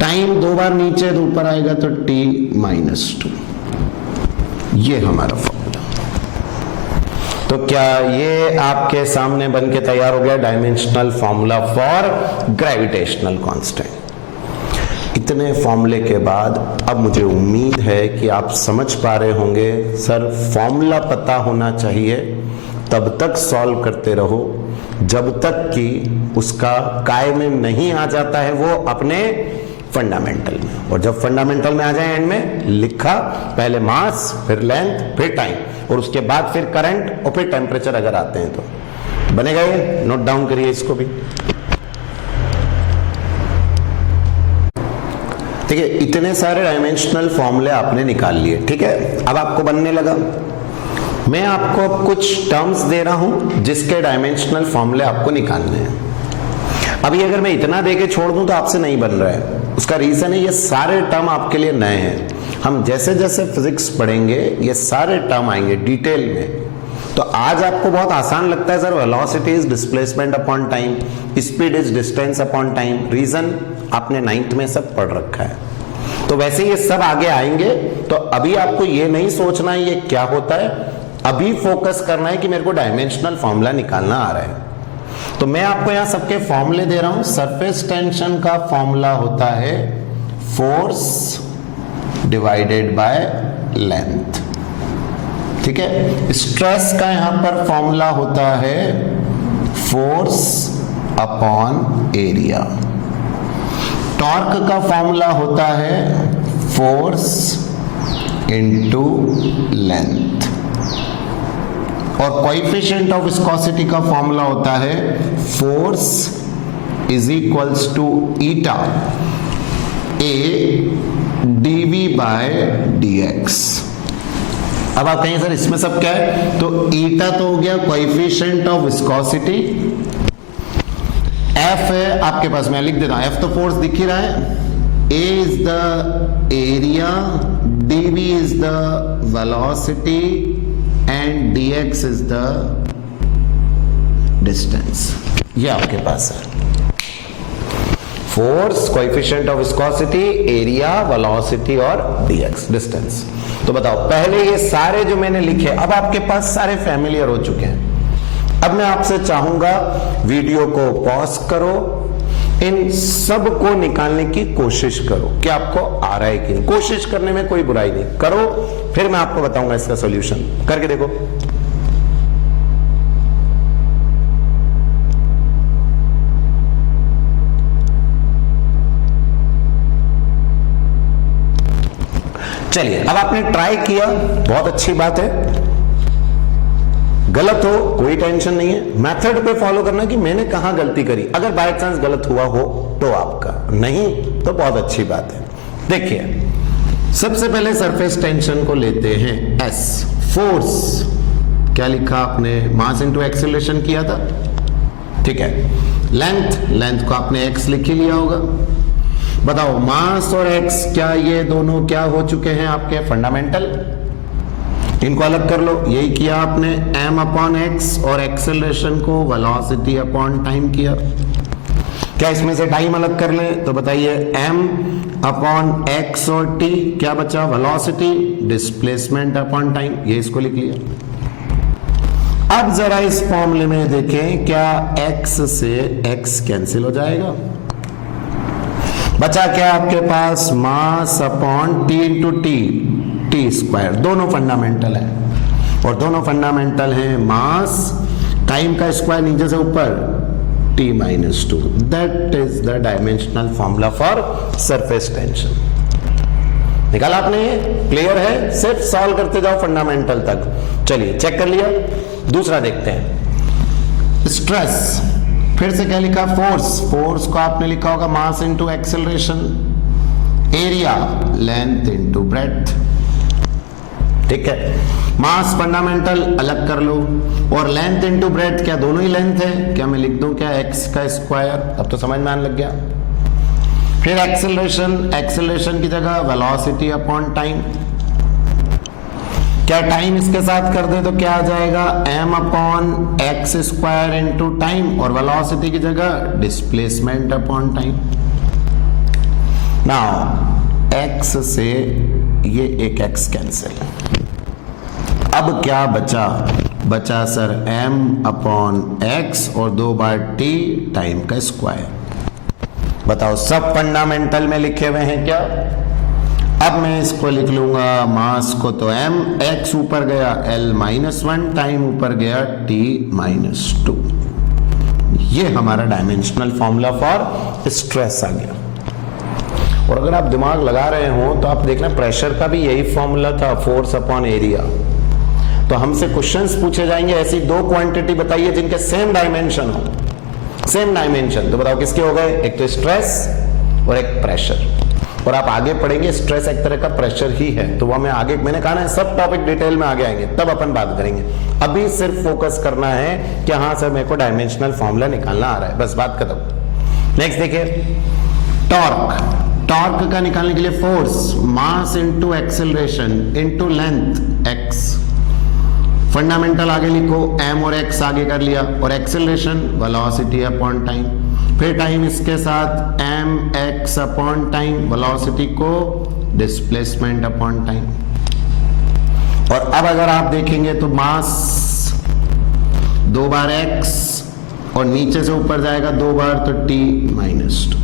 टाइम 2 बार नीचे तो ऊपर आएगा तो t -2। ये हमारा फॉर्मूला। तो क्या ये आपके सामने बन के तैयार हो गया, dimensional formula for gravitational constant. इतने फॉर्मूले के बाद अब मुझे उम्मीद है कि आप समझ पा रहे होंगे, सर फॉर्मूला पता होना चाहिए, तब तक सॉल्व करते रहो जब तक कि उसका काय में नहीं आ जाता है वो अपने फंडामेंटल में। और जब फंडामेंटल में आ जाए, एंड में लिखा, पहले मास, फिर लेंथ, फिर टाइम, और उसके बाद फिर करंट, और फिर टेम्परेचर अगर आते हैं तो बनेगा ये, नोट डाउन करिए इसको भी। ठीक है, इतने सारे डायमेंशनल फॉर्मूले आपने निकाल लिए, ठीक है। अब आपको बनने लगा, मैं आपको अब कुछ टर्म्स दे रहा हूं जिसके डायमेंशनल फॉर्मूले आपको निकालने हैं। अभी अगर मैं इतना देके छोड़ दूं तो आपसे नहीं बन रहा है, उसका रीजन है ये सारे टर्म आपके लिए नए हैं। हम जैसे जैसे फिजिक्स पढ़ेंगे ये सारे टर्म आएंगे डिटेल में। तो आज आपको बहुत आसान लगता है sir, velocity is displacement upon time, speed is distance upon time. Reason आपने 9th में सब पढ़ रखा है, तो वैसे ये सब आगे आएंगे। तो अभी आपको ये नहीं सोचना है ये क्या होता है, अभी फोकस करना है कि मेरे को डायमेंशनल फॉर्मूला निकालना आ रहा है। तो मैं आपको यहां सबके फॉर्मूले दे रहा हूं। सरफेस टेंशन का फॉर्मूला होता है फोर्स डिवाइडेड बाय लेंथ, ठीक है। स्ट्रेस का यहां पर फॉर्मूला होता है फोर्स अपॉन एरिया। टॉर्क का फॉर्मूला होता है फोर्स इनटू लेंथ। और कोएफिशिएंट ऑफ विस्कोसिटी का फॉर्मूला होता है force is equals to eta A DV by DX. अब आप कहेंगे सर इसमें सब क्या है, तो ईटा तो हो गया कोएफिशिएंट ऑफ विस्कोसिटी, एफ है आपके पास, मैं लिख देता हूं, एफ तो फोर्स दिख ही रहा है, A is the area, dv is the velocity and dx is the distance. ये आपके पास है force, coefficient of viscosity, area, velocity और dx डिस्टेंस। तो बताओ पहले ये सारे जो मैंने लिखे अब आपके पास सारे फैमिलियर हो चुके हैं। अब मैं आपसे चाहूंगा वीडियो को पॉज करो, इन सब को निकालने की कोशिश करो कि आपको आ रहा है कि नहीं। कोशिश करने में कोई बुराई नहीं, करो, फिर मैं आपको बताऊंगा इसका सॉल्यूशन। करके देखो। चलिए, अब आपने ट्राई किया, बहुत अच्छी बात है। गलत हो कोई टेंशन नहीं है, मेथड पे फॉलो करना कि मैंने कहां गलती करी। अगर बाय चांस गलत हुआ हो तो आपका, नहीं तो बहुत अच्छी बात है। देखिए, सबसे पहले सरफेस टेंशन को लेते हैं एस। फोर्स क्या लिखा आपने, मास इनटू एक्सेलरेशन किया था, ठीक है। लेंथ को आपने एक्स लिख ही लिया होगा। बताओ मास और एक्स क्या ये दोनों क्या हो चुके हैं आपके फंडामेंटल, इनको अलग कर लो। यही किया आपने, m अपॉन एक्स और एक्सेलरेशन को वेलोसिटी अपॉन टाइम किया। क्या इसमें से टाइम अलग कर ले तो बताइए, m अपॉन एक्स और t क्या बचा, वेलोसिटी, डिस्प्लेसमेंट अपॉन टाइम, ये इसको लिख लिया। अब जरा इस फॉर्मूले में देखें, क्या x से x कैंसिल हो जाएगा, बचा क्या आपके पास, mass upon t into T square. दोनों फंडामेंटल है और दोनों फंडामेंटल हैं मास, टाइम का स्क्वायर नीचे से ऊपर, t minus 2। That is the dimensional formula for surface tension. निकाला आपने, ये क्लियर है, सिर्फ सॉल्व करते जाओ फंडामेंटल तक। चलिए चेक कर लिया, दूसरा देखते हैं। स्ट्रेस, फिर से क्या लिखा, फोर्स को आपने लिखा होगा mass into acceleration, area length into breadth, ठीक है। मास फंडामेंटल अलग कर लो और लेंथ इनटू ब्रेड्थ क्या दोनों ही लेंथ है, क्या मैं लिख दूं क्या एक्स का स्क्वायर, अब तो समझ में आने लग गया। फिर एक्सेलरेशन की जगह वेलोसिटी अपॉन टाइम, क्या टाइम इसके साथ कर दे तो क्या आ जाएगा, m upon x square into time, और वेलोसिटी की जगह displacement upon time. Now x से ये एक x कैंसिल, अब क्या बचा सर m अपॉन एक्स और 2 बार t टाइम का स्क्वायर। बताओ सब फंडामेंटल में लिखे हुए हैं क्या। अब मैं इसको लिख लूंगा, मास को तो m, x ऊपर गया l माइनस 1, टाइम ऊपर गया t माइनस 2। ये हमारा डायमेंशनल फॉर्मूला फॉर स्ट्रेस आ गया। और अगर आप दिमाग लगा रहे हो तो आप देखना प्रेशर का भी यही फॉर्मूला था, फोर्स अपॉन एरिया। तो हमसे क्वेश्चंस पूछे जाएंगे, ऐसी दो क्वांटिटी बताइए जिनके सेम डायमेंशन हो, सेम डायमेंशन। तो बताओ किसके हो गए, एक तो स्ट्रेस और एक प्रेशर। और आप आगे पढ़ेंगे स्ट्रेस एक तरह का प्रेशर ही है, तो वो हमें आगे, मैंने कहा ना सब टॉपिक डिटेल में आगे आएंगे तब अपन बात करेंगे। अभी सिर्फ फोकस करना है कि हाँ सर मेरे को डायमेंशनल फॉर्मूला निकालना आ रहा है, बस बात खत्म। नेक्स्ट देखिए टॉर्क का निकालने के लिए force mass into acceleration into length x, fundamental आगे लिखो, m और x आगे कर लिया, और एक्सेलरेशन वेलोसिटी अपॉन टाइम, फिर टाइम इसके साथ m x upon time, velocity को डिस्प्लेसमेंट अपॉन टाइम। और अब अगर आप देखेंगे तो मास 2 बार x और नीचे से ऊपर जाएगा 2 बार तो t माइनस 2,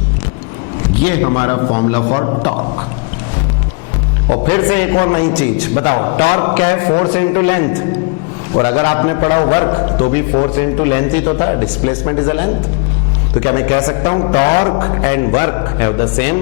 ये हमारा फॉर्मूला फॉर टॉर्क। और फिर से एक और नई चीज बताओ, टॉर्क क्या है? फोर्स इनटू लेंथ, और अगर आपने पढ़ा वर्क तो भी फोर्स इनटू लेंथ ही तो था, डिस्प्लेसमेंट इज अ लेंथ। तो क्या मैं कह सकता हूं torque and work have the same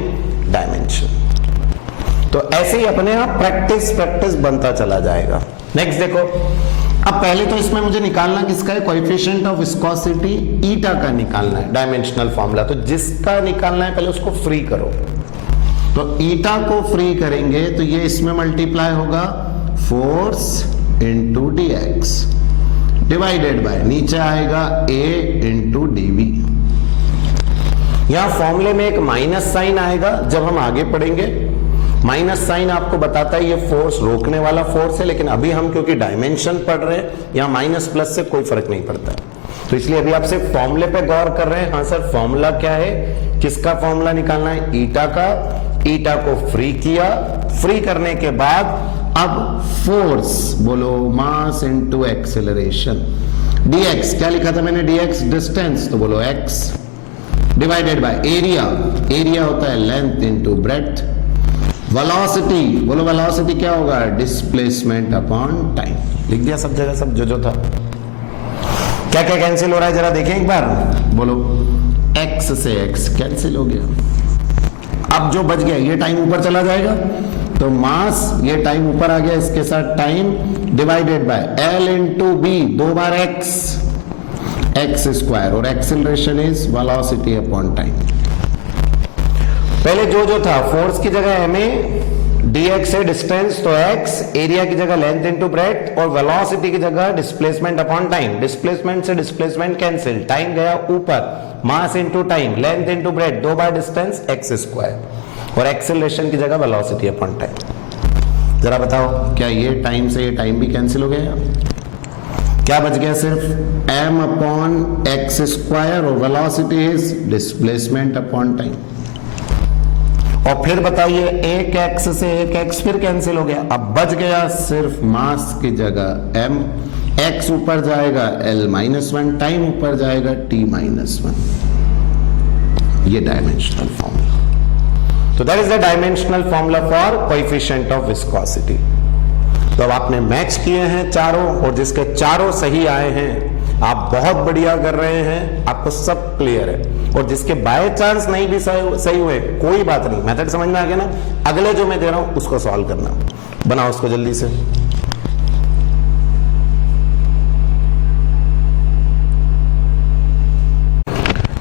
dimension. तो ऐसे ही अपने आप प्रैक्टिस बनता चला जाएगा। नेक्स्ट देखो, अब पहले तो इसमें मुझे निकालना किसका है? कोएफिशिएंट ऑफ विस्कोसिटी ईटा का निकालना है, डायमेंशनल फॉर्मूला। तो जिसका निकालना है पहले उसको फ्री करो। तो ईटा को फ्री करेंगे तो ये इसमें मल्टीप्लाई होगा force into D x divided by नीचे आएगा a इंटू डी वी। यहां फॉर्मूले में एक माइनस साइन आएगा जब हम आगे पढ़ेंगे। माइनस साइन आपको बताता है ये फोर्स रोकने वाला फोर्स है, लेकिन अभी हम क्योंकि डायमेंशन पढ़ रहे हैं यहां माइनस प्लस से कोई फर्क नहीं पड़ता, तो इसलिए अभी आप सिर्फ फॉर्मूले पे गौर कर रहे हैं। हाँ सर फॉर्मूला क्या है, किसका फॉर्मूला निकालना है? ईटा का। ईटा को फ्री किया, फ्री करने के बाद अब फोर्स बोलो मास इनटू एक्सेलरेशन, dx क्या लिखा था मैंने? dx डिस्टेंस, तो बोलो x divided by area, area होता है लेंथ इनटू ब्रेड्थ, वेलोसिटी बोलो वेलोसिटी क्या होगा? Displacement upon time. लिख दिया सब जगह, सब जो था। क्या क्या कैंसिल हो रहा है जरा देखें एक बार, बोलो x से x कैंसिल हो गया। अब जो बच गया ये टाइम ऊपर चला जाएगा, तो मास ये टाइम ऊपर आ गया, इसके साथ time divided by L into B, 2 बार x स्क्वायर, और acceleration is velocity upon time. पहले जो था फोर्स की जगह ma, dx है डिस्टेंस तो x, एरिया की जगह लेंथ इनटू ब्रेड्थ, और वेलोसिटी की जगह डिस्प्लेसमेंट अपॉन टाइम। डिस्प्लेसमेंट से डिस्प्लेसमेंट कैंसिल, टाइम गया ऊपर, mass into time, length into breadth, 2 बार डिस्टेंस x स्क्वायर, और एक्सेलरेशन की जगह वेलोसिटी अपॉन टाइम। जरा बताओ क्या ये टाइम से ये टाइम भी कैंसिल हो गया? क्या बच गया? सिर्फ m अपॉन एक्स स्क्वायर, और velocity is displacement upon time. और फिर बताइए एक x से एक x फिर कैंसिल हो गया, अब बच गया सिर्फ मास की जगह m, x ऊपर जाएगा L-1, टाइम ऊपर जाएगा T-1। ये डायमेंशनल फॉर्मूला। तो that is the dimensional formula for coefficient of viscosity. तो अब आपने मैच किए हैं चारों, और जिसके चारों सही आए हैं आप बहुत बढ़िया कर रहे हैं, आपको सब क्लियर है। और जिसके बाय चांस नहीं भी सही हुए कोई बात नहीं, मेथड समझ में आ गया ना। अगले जो मैं दे रहा हूं उसको सॉल्व करना, बनाओ उसको जल्दी से।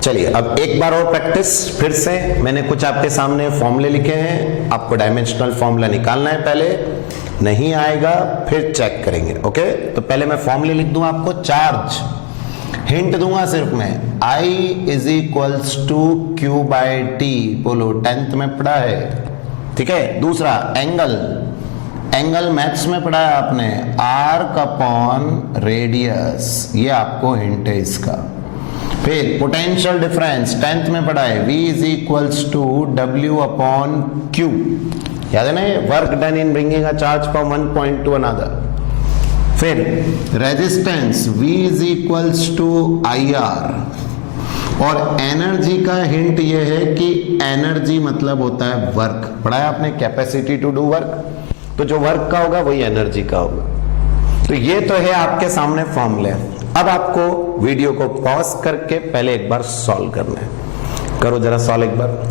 चलिए अब एक बार और प्रैक्टिस फिर से। मैंने कुछ आपके सामने फॉर्मूले लिखे हैं, आपको डायमेंशनल फॉर्मूला निकालना है। पहले नहीं आएगा फिर चेक करेंगे, ओके। तो पहले मैं फॉर्मूले लिख दूं आपको। चार्ज हिंट दूंगा सिर्फ मैं, I is equals to Q by T, बोलो 10th में पढ़ा है, ठीक है। दूसरा एंगल, एंगल मैथ्स में पढ़ा है आपने, आर्क अपॉन रेडियस, ये आपको हिंट है इसका। फिर पोटेंशियल डिफरेंस 10th में पढ़ा है, V is equals to W upon Q, याद है ना, work done in bringing a charge from one point to another. फिर resistance V is equals to IR, और एनर्जी का हिंट ये है कि एनर्जी मतलब होता है वर्क, पढ़ा है आपने, कैपेसिटी टू डू वर्क, तो जो वर्क का होगा वही एनर्जी का होगा। तो ये तो है आपके सामने फॉर्मूले। अब आपको वीडियो को पॉज करके पहले एक बार सॉल्व करना है, करो जरा सॉल्व एक बार।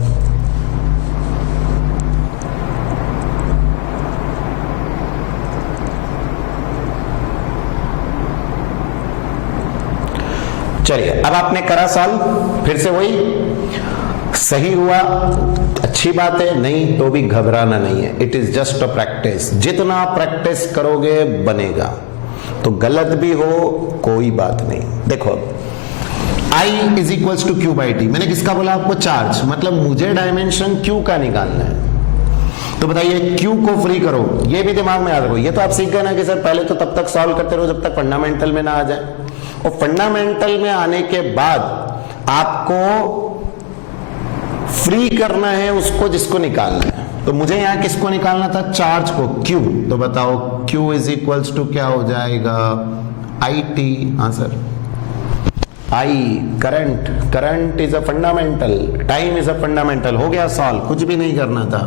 चलिए अब आपने करा सॉल्व, फिर से वही सही हुआ अच्छी बात है, नहीं तो भी घबराना नहीं है। It is just a practice, जितना प्रैक्टिस करोगे बनेगा। तो गलत भी हो कोई बात नहीं। देखो I is equals to Q by T, मैंने किसका बोला आपको? चार्ज, मतलब मुझे डायमेंशन क्यू का निकालना है। तो बताइए क्यू को फ्री करो, ये भी दिमाग में याद रखो। ये तो आप सीख गए ना कि सर पहले तो तब तक सॉल्व करते रहो जब तक फंडामेंटल में ना आ जाए, और फंडामेंटल में आने के बाद आपको फ्री करना है उसको जिसको निकालना है। तो मुझे यहां किसको निकालना था? चार्ज को, क्यू। तो बताओ क्यू इज इक्वल्स टू क्या हो जाएगा? I T. Answer I, current. Current is a fundamental, time is a fundamental. हो गया सॉल्व, कुछ भी नहीं करना था।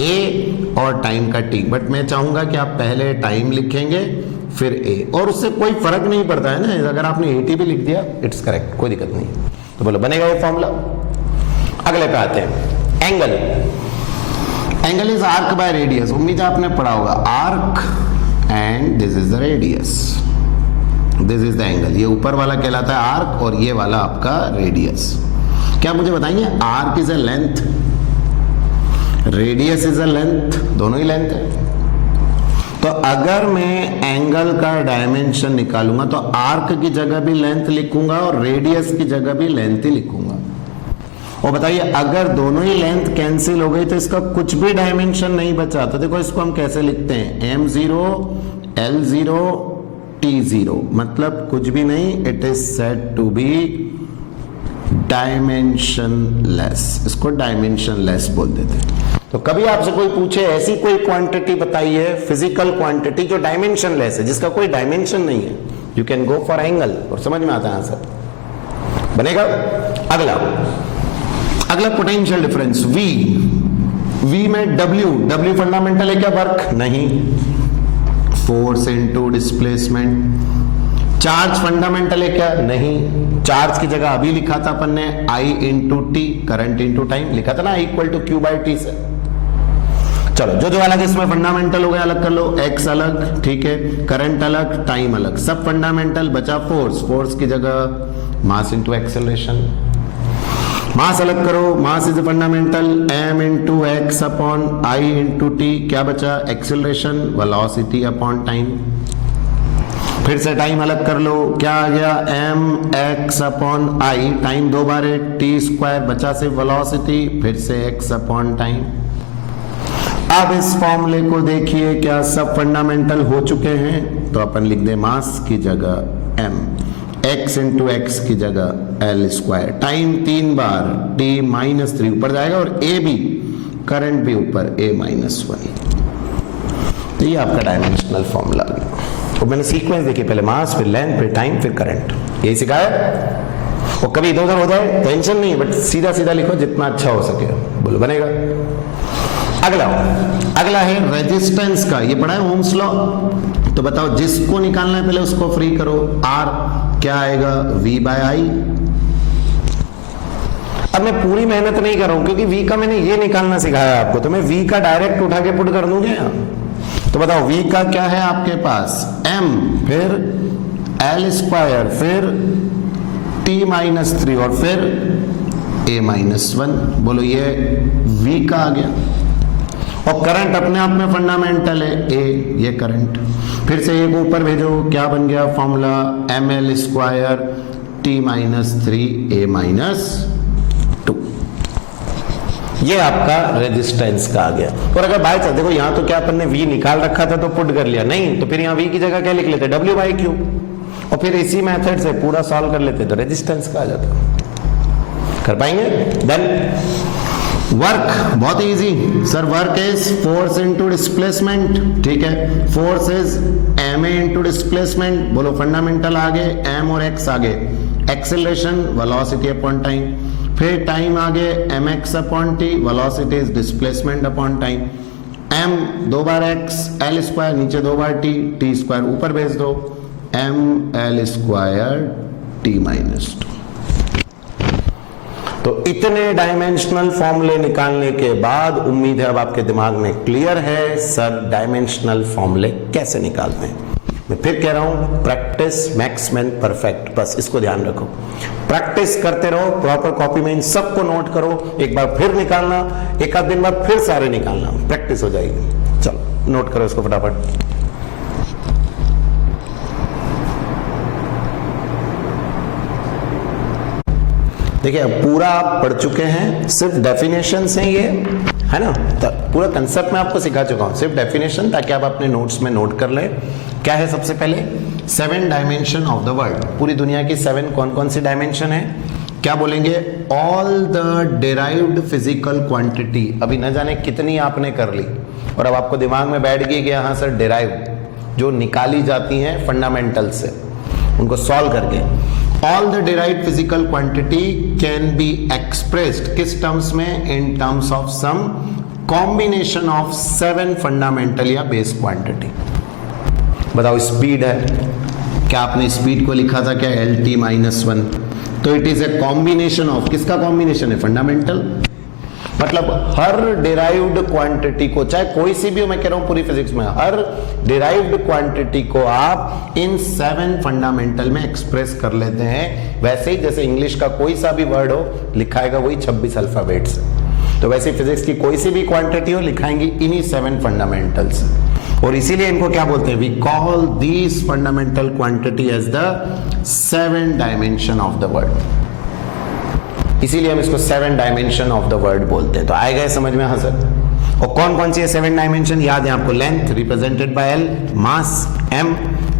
ए और टाइम का टी, बट मैं चाहूंगा कि आप पहले टाइम लिखेंगे फिर ए, और उससे कोई फर्क नहीं पड़ता है ना, अगर आपने ए टी भी लिख दिया इट्स करेक्ट, कोई दिक्कत नहीं। तो बोलो बनेगा ये फॉर्मूला। अगले पे आते हैं, angle. Angle is arc by radius, उम्मीद है आपने पढ़ा होगा। Arc and this is the radius, this is the angle. ये ऊपर वाला कहलाता है आर्क और ये वाला आपका रेडियस। क्या मुझे बताइए, arc is a length, radius is a length, दोनों ही लेंथ है। तो अगर मैं एंगल का डायमेंशन निकालूंगा तो आर्क की जगह भी लेंथ लिखूंगा और रेडियस की जगह भी लेंथ ही लिखूंगा। और बताइए अगर दोनों ही लेंथ कैंसिल हो गई तो इसका कुछ भी डायमेंशन नहीं बचा। तो देखो इसको हम कैसे लिखते हैं, m0 l0 t0, मतलब कुछ भी नहीं, it is said to be dimensionless. इसको डायमेंशनलेस बोल देते हैं। तो कभी आपसे कोई पूछे ऐसी कोई क्वांटिटी बताइए, फिजिकल क्वांटिटी जो डायमेंशनलेस है, जिसका कोई डायमेंशन नहीं है, you can go for angle, और समझ में आता है आंसर बनेगा। अगला पोटेंशियल डिफरेंस V। V में W फंडामेंटल है क्या? वर्क नहीं, force into displacement. Charge fundamental है क्या? नहीं, चार्ज की जगह अभी लिखा था अपन ने I into T, current into time लिखा था ना, equal to Q by T से। चलो जो अलग इसमें फंडामेंटल हो गया अलग कर लो, x अलग, ठीक है, करंट अलग, टाइम अलग, सब फंडामेंटल। बचा फोर्स, फोर्स की जगह मास इंटू एक्सेलरेशन। मास अलग करो, mass is fundamental, m into x upon I into T. क्या बचा? Acceleration, velocity upon time. फिर से टाइम अलग कर लो, क्या आ गया? m x upon I, time दो बार है, टी स्क्वायर, बचा से वेलोसिटी, फिर से x अपॉन टाइम। अब इस फॉर्मूले को देखिए, क्या सब फंडामेंटल हो चुके हैं? तो अपन लिख दे मास की जगह m, x इंटू एक्स की जगह एल स्क्वायर, टाइम 3 बार, t -3 ऊपर जाएगा, और a भी, करंट भी ऊपर, a -1। तो ये आपका डायमेंशनल फॉर्मूला आ गया। तो मैंने सीक्वेंस देखी, पहले मास, फिर लेंथ, फिर टाइम, फिर करंट, यही सिखाया। और कभी इधर उधर हो जाए टेंशन नहीं, बट सीधा सीधा लिखो जितना अच्छा हो सके। बोलो बनेगा। अगला है रेजिस्टेंस का, ये पढ़ा है ओम्स लॉ। तो बताओ जिसको निकालना है पहले उसको फ्री करो। R क्या आएगा? V बाय आई। अब मैं पूरी मेहनत नहीं कर रहा हूं क्योंकि V का मैंने ये निकालना सिखाया आपको, तो मैं V का डायरेक्ट उठा के पुट कर दूंगा यहाँ। तो बताओ V का क्या है आपके पास? M, फिर L स्क्वायर, फिर T -3 और फिर A -1। बोलो ये V का आ गया। और करंट अपने आप में फंडामेंटल है, A, ये करंट। फिर से एक ऊपर भेजो, क्या बन गया formula? ml square t -3 A -2। ये आपका रेजिस्टेंस का आ गया। और अगर बाय चांस देखो यहाँ तो क्या अपन ने V निकाल रखा था तो पुट कर लिया, नहीं तो फिर यहाँ V की जगह क्या लिख लेते? W बाई Q, और फिर इसी मेथड से पूरा सॉल्व कर लेते तो रेजिस्टेंस का आ जाता। कर पाएंगे? देन वर्क बहुत easy sir, work is force into displacement, ठीक है, force is ma into displacement. बोलो फंडामेंटल आगे, m और x आगे, एक्सेलरेशन वेलोसिटी अपॉन टाइम, फिर टाइम आगे mx upon t, velocity is displacement upon time, m 2 बार x, l स्क्वायर नीचे 2 बार t, t स्क्वायर ऊपर भेज दो, m l स्क्वायर t -2। तो इतने डायमेंशनल फॉर्मूले निकालने के बाद उम्मीद है अब आपके दिमाग में क्लियर है सर डायमेंशनल फॉर्मूले कैसे निकालते हैं। मैं फिर कह रहा हूं, प्रैक्टिस मैक्स मैन परफेक्ट, बस इसको ध्यान रखो। प्रैक्टिस करते रहो, प्रॉपर कॉपी में इन सबको नोट करो, एक बार फिर निकालना, एक आध दिन बाद फिर सारे निकालना, प्रैक्टिस हो जाएगी। चलो नोट करो इसको फटाफट। देखिए अब पूरा आप पढ़ चुके हैं, सिर्फ डेफिनेशंस हैं ये, है ना, पूरा कंसेप्ट मैं आपको सिखा चुका हूं, सिर्फ डेफिनेशन, ताकि आप अपने नोट्स में नोट कर लें। क्या है सबसे पहले, 7 डायमेंशन ऑफ द वर्ल्ड। पूरी दुनिया की 7 कौन कौन सी डायमेंशन है, क्या बोलेंगे, all the derived physical quantity. अभी न जाने कितनी आपने कर ली और अब आपको दिमाग में बैठ गई कि हाँ सर डिराइव्ड जो निकाली जाती हैं फंडामेंटल से, उनको सॉल्व करके। All the derived physical quantity can be expressed किस टर्म्स में, in terms of some combination of 7 fundamental या बेस क्वांटिटी। बताओ स्पीड है, क्या आपने स्पीड को लिखा था क्या LT-1, तो it is a combination of, किसका कॉम्बिनेशन है, फंडामेंटल। मतलब हर डिराइव्ड क्वांटिटी को, चाहे कोई सी भी हो, मैं कह रहा हूं पूरी फिजिक्स में हर डिराइव्ड क्वांटिटी को आप इन 7 फंडामेंटल में एक्सप्रेस कर लेते हैं। वैसे ही जैसे इंग्लिश का कोई सा भी वर्ड हो लिखाएगा वही 26 अल्फाबेट से, तो वैसे फिजिक्स की कोई सी भी क्वांटिटी हो लिखाएंगे इन्हीं 7 फंडामेंटल्स। और इसीलिए इनको क्या बोलते हैं, we call these fundamental quantity as the 7 dimension of the world. इसीलिए हम इसको 7 डायमेंशन ऑफ द वर्ल्ड बोलते हैं। तो आए गए समझ में, हाँ सर। और कौन कौन सी है 7 डायमेंशन, याद है आपको, length represented by L, mass M,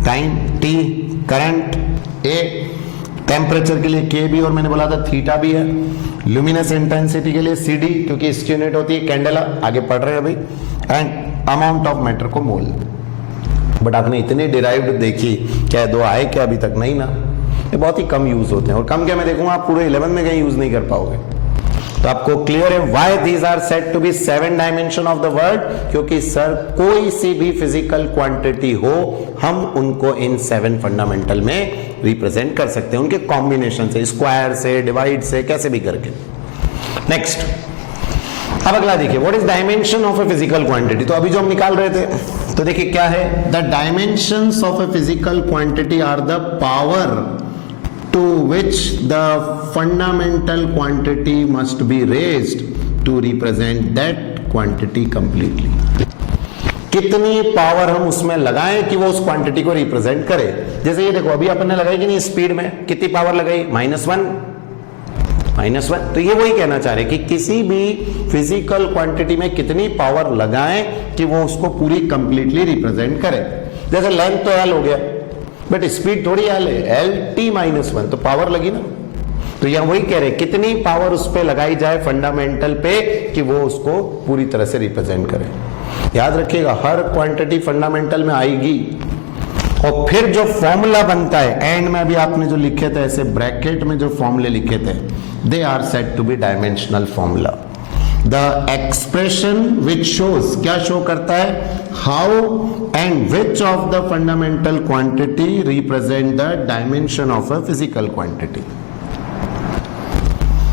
time T, current A, temperature के लिए K भी, और मैंने बोला था थीटा भी है, ल्यूमिनस इंटेंसिटी के लिए CD, क्योंकि इसकी यूनिट होती है कैंडेला, आगे पढ़ रहे हैं अभी, एंड अमाउंट ऑफ मैटर को मोल। बट आपने इतनी डिराइव्ड देखी, क्या 2 आए क्या अभी तक, नहीं ना, ये बहुत ही कम यूज होते हैं, और कम क्या मैं देखूंगा आप पूरे 11 में कहीं यूज नहीं कर पाओगे। तो आपको क्लियर है why these are said to be 7 dimension of the world, क्योंकि सर कोई सी भी फिजिकल क्वांटिटी हो हम उनको इन 7 फंडामेंटल में रिप्रेजेंट कर सकते हैं, उनके कॉम्बिनेशन से, स्क्वायर से, डिवाइड से, कैसे भी करके। नेक्स्ट, अब अगला देखिए, what is dimension of a physical quantity. तो अभी जो हम निकाल रहे थे, तो देखिए क्या है, the dimensions of a physical quantity are the power to which the fundamental quantity must be raised to represent that quantity completely। कितनी पावर हम उसमें लगाएं कि वो उस क्वांटिटी को रिप्रेजेंट करे। जैसे ये देखो अभी अपन ने लगाई कि नहीं, स्पीड में कितनी पावर लगाई, -1, तो ये वही कहना चाह रहे कि किसी भी फिजिकल क्वांटिटी में कितनी पावर लगाएं कि वो उसको पूरी कंप्लीटली रिप्रेजेंट करे। जैसे लेंथ तो L हो गया, बट स्पीड थोड़ी L है, LT-1, तो पावर लगी ना। तो यहां वही कह रहे कितनी पावर उस पे लगाई जाए फंडामेंटल पे कि वो उसको पूरी तरह से रिप्रेजेंट करे। याद रखिएगा हर क्वांटिटी फंडामेंटल में आएगी, और फिर जो फॉर्मूला बनता है एंड में, अभी आपने जो लिखे थे ऐसे ब्रैकेट में जो फॉर्मूले लिखे थे, they are said to be dimensional formula. The expression which shows, क्या शो करता है, how and which of the fundamental quantity represent the dimension of a physical quantity,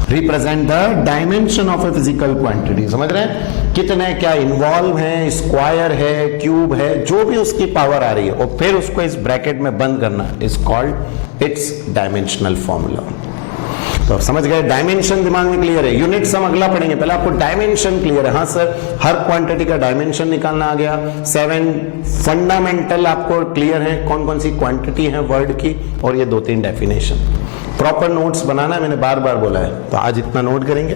represent the dimension of a physical quantity. समझ रहे हैं कितने क्या involve है, square है, क्यूब है, जो भी उसकी पावर आ रही है, और फिर उसको इस ब्रैकेट में बंद करना is called its dimensional formula. तो आप समझ गए, डायमेंशन दिमाग में क्लियर है। यूनिट्स हम अगला पढ़ेंगे, पहले आपको डायमेंशन क्लियर है। हाँ सर, हर क्वांटिटी का डायमेंशन निकालना आ गया। 7 फंडामेंटल आपको क्लियर है, कौन कौन सी क्वांटिटी है वर्ड की, और ये 2-3 डेफिनेशन। प्रॉपर नोट्स बनाना है, मैंने बार बार बोला है, तो आज इतना नोट करेंगे।